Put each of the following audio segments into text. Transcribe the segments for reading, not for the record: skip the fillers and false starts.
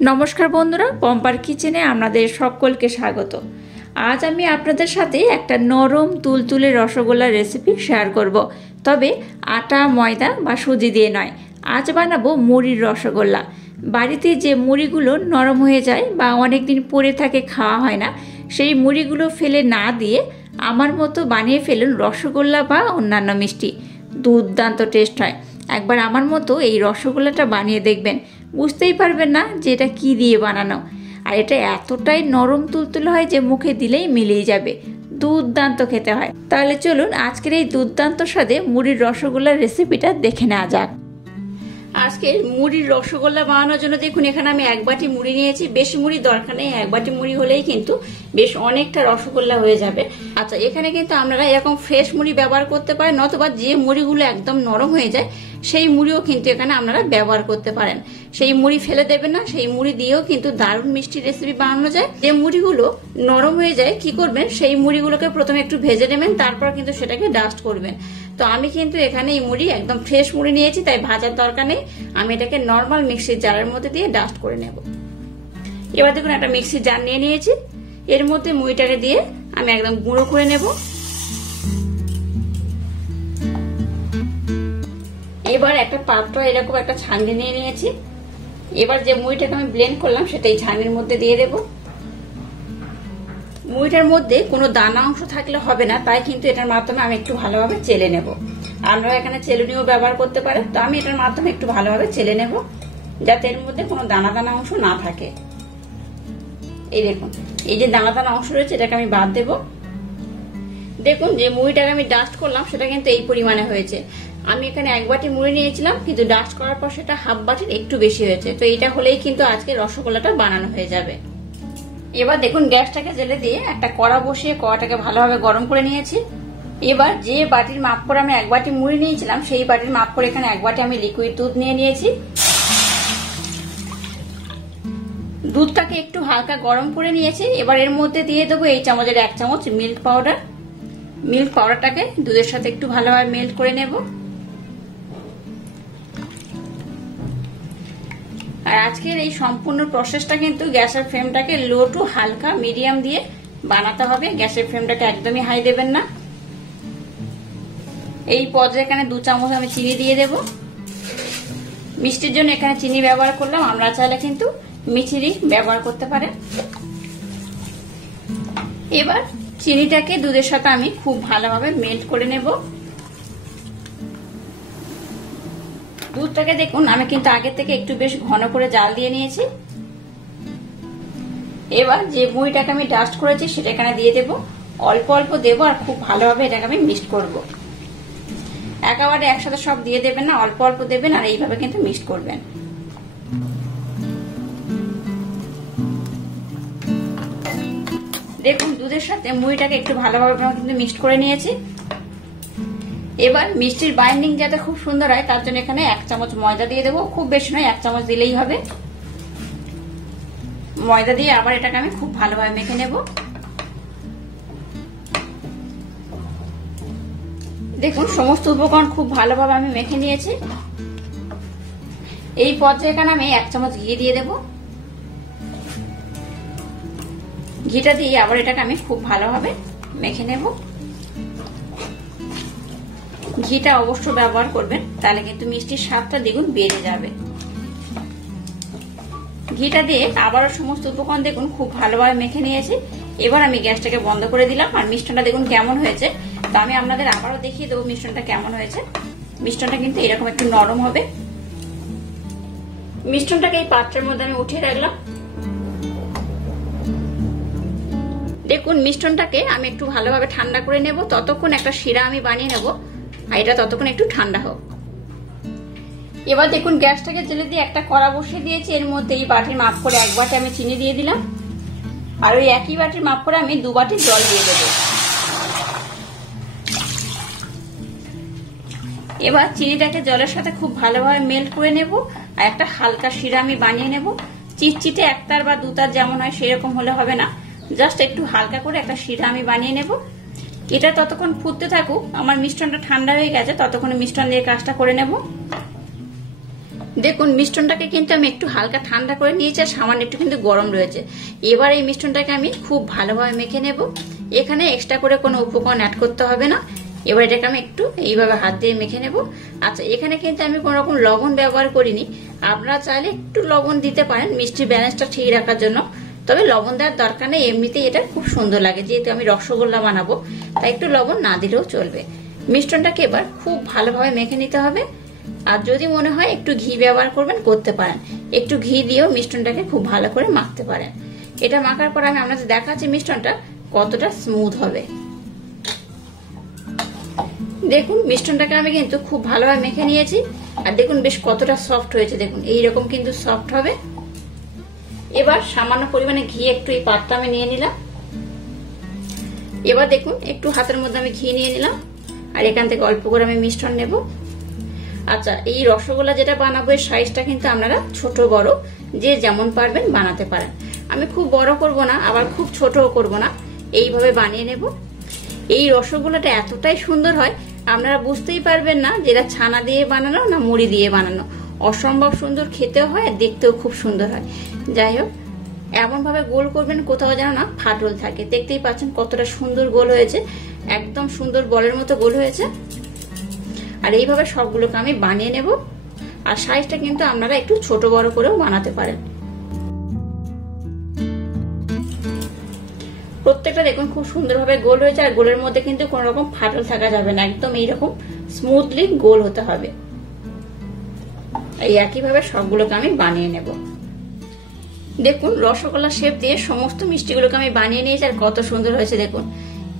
নমস্কার বন্ধুরা, পম্পার কিচেনে আপনাদের সকলকে স্বাগত। আজ আমি আপনাদের সাথে একটা নরম তুলতুলে রসগোল্লার রেসিপি শেয়ার করব, তবে আটা ময়দা বা সুজি দিয়ে নয়। আজ বানাবো মুড়ির রসগোল্লা। বাড়িতে যে মুড়িগুলো নরম হয়ে যায় বা অনেক দিন পরে থাকে, খাওয়া হয় না, সেই মুড়িগুলো ফেলে না দিয়ে আমার মতো বানিয়ে ফেলুন রসগোল্লা বা অন্যান্য মিষ্টি। দুর্দান্ত টেস্ট হয়। একবার আমার মতো এই রসগোল্লাটা বানিয়ে দেখবেন, বুঝতেই পারবেন না যে এটা কী দিয়ে বানানো। আর এটা এতটাই নরম তুলতুলে হয় যে মুখে দিলেই মিলিয়ে যাবে। দুর্দান্ত খেতে হয়। তাহলে চলুন আজকের এই দুর্দান্ত স্বাদে মুড়ির রসগোল্লার রেসিপিটা দেখে নেওয়া যাক। আজকে মুড়ির রসগোল্লা বানানোর জন্য দেখুন এখানে আমি এক বাটি মুড়ি নিয়েছি। বেশি মুড়ি দরকার নেই, এক বাটি মুড়ি হলেই কিন্তু বেশ অনেকটা রসগোল্লা হয়ে যাবে। আচ্ছা, এখানে কিন্তু আপনারা এরকম ফ্রেশ মুড়ি ব্যবহার করতে পারেন, অথবা যে মুড়িগুলো একদম নরম হয়ে যায় সেই মুড়িও কিন্তু এখানে আপনারা ব্যবহার করতে পারেন। সেই মুড়ি ফেলে দেবেন না, সেই মুড়ি দিয়েও কিন্তু দারুণ মিষ্টি রেসিপি বানানো যায়। যে মুড়িগুলো নরম হয়ে যায় কি করবেন, সেই মুড়িগুলোকে প্রথমে একটু ভেজে নেবেন, তারপর কিন্তু সেটাকে ডাস্ট করবেন। তো আমি কিন্তু এখানে এই মুড়ি একদম ফ্রেশ মুড়ি নিয়েছি, তাই ভাজার দরকার নেই। আমি এটাকে নর্মাল মিক্সির জারের মধ্যে দিয়ে ডাস্ট করে নেব। এবার দেখুন একটা মিক্সির জার নিয়ে নিয়েছি, এর মধ্যে মুড়িটাকে দিয়ে আমি একদম গুঁড়ো করে নেব। এবার একটা পাত্র এরকম একটা ছাঁকনি নিয়ে নিয়েছি। এবার যে মুড়িটাকে আমি ব্লেন্ড করলাম সেটা এই ছাঁকনির মধ্যে দিয়ে দেব। মুড়িটার মধ্যে কোনো দানা অংশ থাকলে হবে না, তাই কিন্তু এটার মাধ্যমে আমি একটু ভালোভাবে চেলে নেব। আপনারা এখানে চেলুনিও ব্যবহার করতে পারেন। তো আমি এটার মাধ্যমে একটু ভালোভাবে চেলে নেব, যাতে এর মধ্যে কোনো দানা দানা অংশ না থাকে। এই দেখুন, এই যে দানা দানা অংশ রয়েছে এটাকে আমি বাদ দেব। দেখুন যে মুড়িটাকে আমি ডাস্ট করলাম সেটা কিন্তু এই পরিমাণে হয়েছে। আমি এখানে এক বাটি মুড়ি নিয়েছিলাম, কিন্তু ডাস্ট করার পর সেটা হাফ বাটির একটু বেশি হয়েছে। তো এইটা হলেই কিন্তু আজকে রসগোল্লাটা বানানো হয়ে যাবে। এবার দেখুন গ্যাসটাকে জেলে দিয়ে একটা কড়া বসিয়ে কড়াটাকে ভালোভাবে গরম করে নিয়েছি। এবার যে বাটির মাপ করে আমি এক বাটি মুড়ি নিয়েছিলাম সেই বাটির মাপ করে এখানে এক বাটি আমি লিকুইড দুধ নিয়ে নিয়েছি। দুধটাকে একটু হালকা গরম করে নিয়েছি। এবার এর মধ্যে দিয়ে দেবো এই চামচের 1 চামচ মিল্ক পাউডার। মিল্ক পাউডারটাকে দুধের সাথে একটু ভালোভাবে মেল্ট করে নেব। আর আজকের এই সম্পূর্ণ প্রসেসটা কিন্তু গ্যাসের ফ্লেমটাকে লো টু হালকা মিডিয়াম দিয়ে বানাতে হবে। গ্যাসের ফ্লেমটাকে একদমই হাই দেবেন না। এই পর্যায়ে এখানে 2 চামচ আমি চিনি দিয়ে দেব। মিষ্টির জন্য এখানে চিনি ব্যবহার করলাম, আমরা চাইলে কিন্তু মিষ্টি ব্যবহার করতে পারেন। এবার চিনিটাকে দুধের সাথে আমি খুব ভালোভাবে মেল্ট করে নেব। দুধটাকে দেখুন আমি কিন্তু আগে থেকে একটু বেশ ঘন করে জাল দিয়ে নিয়েছি। এবার যে মুড়িটাকে আমি ডাস্ট করেছি সেটা এখানে দিয়ে দেব। অল্প অল্প দেব আর খুব ভালোভাবে এটাকে আমি মিক্সড করব। একেবারে একসাথে সব দিয়ে দেবেন না, অল্প অল্প দেবেন আর এইভাবে কিন্তু মিক্সড করবেন। দেখুন দুধের সাথে মুড়িটাকে একটু ভালোভাবে কিন্তু মিক্সড করে নিয়েছি। এবার মিষ্টির বাইন্ডিং যাতে খুব সুন্দর হয় তার জন্য এখানে 1 চামচ ময়দা দিয়ে দেবো। খুব বেশি নয়, 1 চামচ দিলেই হবে। ময়দা দিয়ে আবার এটাকে আমি খুব ভালোভাবে মেখে নেব। দেখুন সমস্ত উপকরণ খুব ভালোভাবে আমি মেখে নিয়েছি। এই পর্যায়ে এখানে আমি 1 চামচ ঘি দিয়ে দেব। ঘিটা দিয়ে আবার এটাকে আমি খুব ভালোভাবে মেখে নেব। ঘিটা অবশ্য ব্যবহার করবেন, তাহলে কিন্তু মিষ্টির স্বাদটা দ্বিগুণ বেড়ে যাবে। ঘিটা দিয়ে আবারও সমস্ত উপকরণ দেখুন খুব ভালোভাবে মেখে নিয়েছি। এবার আমি গ্যাসটাকে বন্ধ করে দিলাম। আর মিশ্রণটা দেখুন কেমন হয়েছে, তা আমি আপনাদের আবারও দেখিয়ে দেবো মিশ্রণটা কেমন হয়েছে। মিশ্রণটা কিন্তু এরকম একটু নরম হবে। মিশ্রণটাকে এই পাত্রের মধ্যে আমি উঠিয়ে রাখলাম। দেখুন মিশ্রণটাকে আমি একটু ভালোভাবে ঠান্ডা করে নেব। ততক্ষণ একটা শিরা আমি বানিয়ে নেব, আর এটা ততক্ষণ একটু ঠান্ডা হোক। এবার দেখুন গ্যাসটাকে জেলে দিয়ে একটা কড়া বসিয়ে দিয়েছি। এর মধ্যে এই বাটির মাপ করে 1 বাটি আমি চিনি দিয়ে দিলাম, আর ওই একই বাটির মাপ করে আমি 2 বাটি জল দিয়ে দেব। এবার চিনিটাকে জলের সাথে খুব ভালোভাবে মেল্ট করে নেব, আর একটা হালকা শিরা আমি বানিয়ে নেব। চিটচিটে 1 তার বা 2 তার যেমন হয় সেরকম হলে হবে না, জাস্ট একটু হালকা করে একটা শিরা আমি বানিয়ে নেব। এটা ততক্ষণ ফুটতে থাকুক। আমার মিশ্রণটা ঠান্ডা হয়ে গেছে, ততক্ষণ মিশ্রণ দিয়ে কাজটা করে নেব। দেখুন মিষ্টনটাকে কিন্তু আমি একটু হালকা ঠান্ডা করে নিয়েছি আর সামান্য একটু কিন্তু গরম রয়েছে। এবার এই মিষ্টনটাকে আমি খুব ভালোভাবে মেখে নেব। এখানে এক্সট্রা করে কোনো উপকরণ অ্যাড করতে হবে না। এবার এটাকে আমি একটু এইভাবে হাত দিয়ে মেখে নেব। আচ্ছা, এখানে কিন্তু আমি কোনো রকম লবণ ব্যবহার করিনি। আপনারা চাইলে একটু লবণ দিতে পারেন মিষ্টির ব্যালেন্সটা ঠিক রাখার জন্য, তবে লবণ দেওয়ার দরকার নেই, এমনিতেই এটা খুব সুন্দর লাগে। যেহেতু আমি রসগোল্লা বানাবো তাই একটু লবণ না দিলেও চলবে। মিষ্টনটাকে এবার খুব ভালোভাবে মেখে নিতে হবে। আর যদি মনে হয় একটু ঘি ব্যবহার করবেন করতে পারেন, একটু ঘি দিয়েও মিষ্টনটাকে খুব ভালো করে মাখতে পারেন। এটা মাখার পর আমি আপনাদের দেখাচ্ছি মিষ্টনটা কতটা স্মুথ হবে। দেখুন মিষ্টনটাকে আমি কিন্তু খুব ভালোভাবে মেখে নিয়েছি আর দেখুন বেশ কতটা সফট হয়েছে। দেখুন এইরকম কিন্তু সফট হবে। এবার সামান্য পরিমাণে ঘি একটু এই পাত্রটা আমি নিয়ে নিলাম। এবার দেখুন একটু হাতের মধ্যে আমি ঘি নিয়ে নিলাম আর এখান থেকে অল্প করে আমি মিষ্টন নেব। আচ্ছা, এই রসগোল্লা যেটা বানাবো এর সাইজটা কিন্তু আপনারা ছোট বড় যে যেমন পারবেন বানাতে পারেন। আমি খুব বড় করব না, আবার খুব ছোটও করব না, এইভাবে বানিয়ে নেব। এই রসগোল্লাটা এতটাই সুন্দর হয় আপনারা বুঝতেই পারবেন না যে এটা ছানা দিয়ে বানানো না মুড়ি দিয়ে বানানো। অসম্ভব সুন্দর খেতেও হয় আর দেখতেও খুব সুন্দর হয়। যাই হোক, এমন ভাবে গোল করবেন কোথাও যেন না ফাটল থাকে। দেখতেই পাচ্ছেন কতটা সুন্দর গোল হয়েছে, একদম সুন্দর বলের মতো গোল হয়েছে। আর এইভাবে সবগুলোকে আমি বানিয়ে নেব। আর সাইজটা কিন্তু আপনারা একটু ছোট বড় করেও বানাতে পারেন। প্রত্যেকটা দেখুন খুব সুন্দরভাবে গোল হয়েছে আর গোলের মধ্যে কিন্তু কোনো রকম ফাটল থাকা যাবে না, একদম এইরকম স্মুথলি গোল হতে হবে। এই একইভাবে সবগুলোকে আমি বানিয়ে নেব। দেখুন রসগোল্লা শেপ দিয়ে সমস্ত মিষ্টিগুলোকে আমি বানিয়ে নিয়েছি আর কত সুন্দর হয়েছে। দেখুন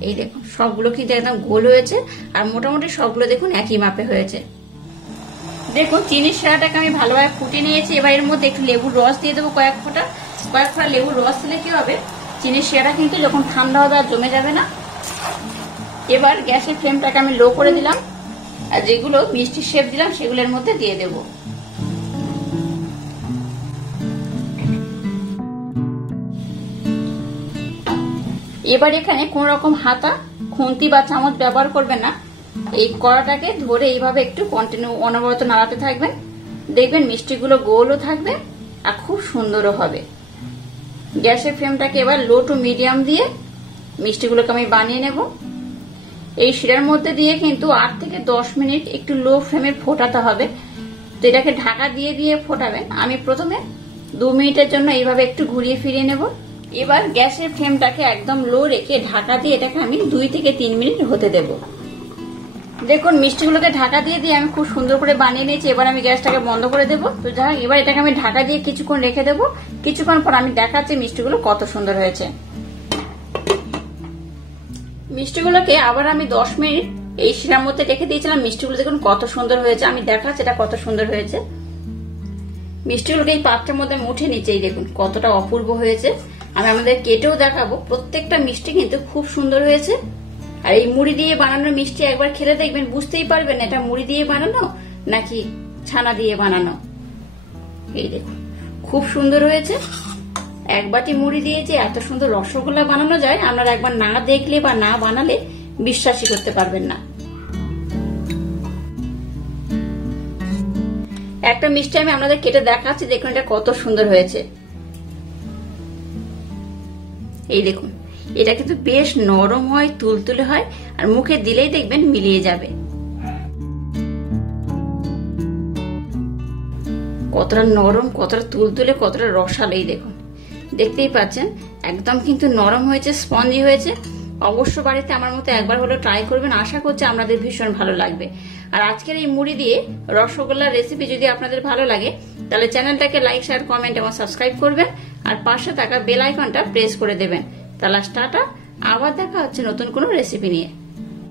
এই দেখুন সবগুলো কিন্তু একদম গোল হয়েছে আর মোটামুটি সবগুলো দেখুন একই মাপে হয়েছে। দেখুন চিনির শিরাটাকে আমি ভালোভাবে ফুটিয়ে নিয়েছি। এবার এর মধ্যে একটু লেবুর রস দিয়ে দেবো, কয়েক ফোঁটা লেবুর রস দিলে কি হবে, চিনির শিরাটা কিন্তু যখন ঠান্ডা হবে আর জমে যাবে না। এবার গ্যাসের ফ্লেমটাকে আমি লো করে দিলাম আর যেগুলো মিষ্টির শেপ দিলাম সেগুলোর মধ্যে দিয়ে দেবো। এবার এখানে কোন রকম হাতা, খুন্তি বা চামচ ব্যবহার করবেন না। এই কড়াটাকে ধরে এইভাবে একটু কন্টিনিউ অনবরত নাড়াতে থাকবেন। দেখবেন মিষ্টিগুলো গোলও থাকবে আর খুব সুন্দরও হবে। গ্যাসের ফ্লেমটাকে এবার লো টু মিডিয়াম দিয়ে মিষ্টিগুলোকে আমি বানিয়ে নেব। এই শিরার মধ্যে দিয়ে কিন্তু 8 থেকে 10 মিনিট একটু লো ফ্লেমে ফোটাতে হবে। তো এটাকে ঢাকা দিয়ে দিয়ে ফোটাবেন। আমি প্রথমে 2 মিনিটের জন্য এইভাবে একটু ঘুরিয়ে ফিরিয়ে নেব। এবার গ্যাসের ফ্লেমটাকে একদম লো রেখে ঢাকা দিয়ে এটাকে আমি 2 থেকে 3 মিনিট হতে দেব। দেখুন মিষ্টিগুলোকে ঢাকা দিয়ে দিয়ে আমি খুব সুন্দর করে বানিয়ে নিয়েছি। এবার আমি গ্যাসটাকে বন্ধ করে দেবো। তো যাই হোক, এবার এটাকে আমি ঢাকা দিয়ে কিছুক্ষণ রেখে দেবো। কিছুক্ষণ পর আমি দেখাচ্ছি মিষ্টিগুলো কত সুন্দর হয়েছে। মিষ্টিগুলোকে আবার আমি 10 মিনিট এই শিরার মধ্যে রেখে দিয়েছিলাম। মিষ্টিগুলো দেখুন কত সুন্দর হয়েছে। আমি দেখাচ্ছি এটা কত সুন্দর হয়েছে। মিষ্টিগুলোকে এই পাত্রের মধ্যে মুঠে নিচেই দেখুন কতটা অপূর্ব হয়েছে। আমি আমাদের কেটেও দেখাবো। প্রত্যেকটা মিষ্টি কিন্তু খুব সুন্দর হয়েছে। আর এই মুড়ি দিয়ে বানানো মিষ্টি একবার খেলে দেখবেন, বুঝতেই পারবেন এটা মুড়ি দিয়ে বানানো নাকি ছানা দিয়ে বানানো। এই দেখুন খুব সুন্দর হয়েছে। এক বাটি মুড়ি দিয়েছি, এত সুন্দর রসগোল্লা বানানো যায় আপনারা একবার না দেখলে বা না বানালে বিশ্বাসই করতে পারবেন না। একটা মিষ্টি আমি আপনাদের কেটে দেখাচ্ছি, দেখুন এটা কত সুন্দর হয়েছে। এই দেখুন এটা কিন্তু বেশ নরম হয়, তুলতুলে হয় আর মুখে দিলেই দেখবেন মিলিয়ে যাবে। কতটা নরম, কতটা তুলতুলে, কতটা রসালো। এই দেখুন দেখতেই পাচ্ছেন একদম কিন্তু নরম হয়েছে, স্পঞ্জি হয়েছে। অবশ্য বাড়িতে আমার মতো একবার হলো ট্রাই করবেন, আশা করছি আপনাদের ভীষণ ভালো লাগবে। আর আজকের এই মুড়ি দিয়ে রসগোল্লার রেসিপি যদি আপনাদের ভালো লাগে তাহলে চ্যানেলটাকে লাইক, শেয়ার, কমেন্ট এবং সাবস্ক্রাইব করবেন আর পাশে থাকা বেল আইকনটা প্রেস করে দেবেন। তাহলে টাটা, আবার দেখা হচ্ছে নতুন কোনো রেসিপি নিয়ে।